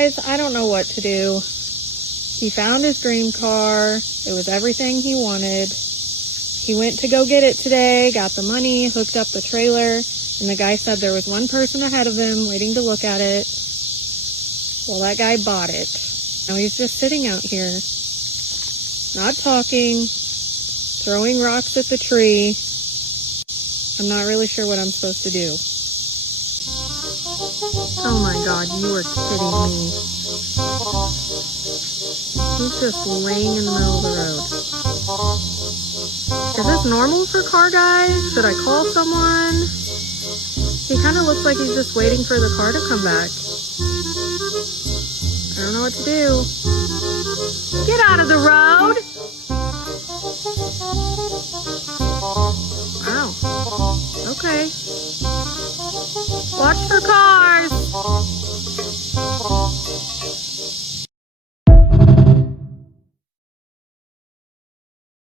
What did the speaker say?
guys, I don't know what to do. He found his dream car. It was everything he wanted. He went to go get it today, got the money, hooked up the trailer, and the guy said there was one person ahead of him waiting to look at it. Well, that guy bought it. Now he's just sitting out here, not talking, throwing rocks at the tree. I'm not really sure what I'm supposed to do. Oh my God, you are kidding me. He's just laying in the middle of the road. Is this normal for car guys? Should I call someone? He kind of looks like he's just waiting for the car to come back. I don't know what to do. Get out of the road! Wow. Okay. Watch for cars!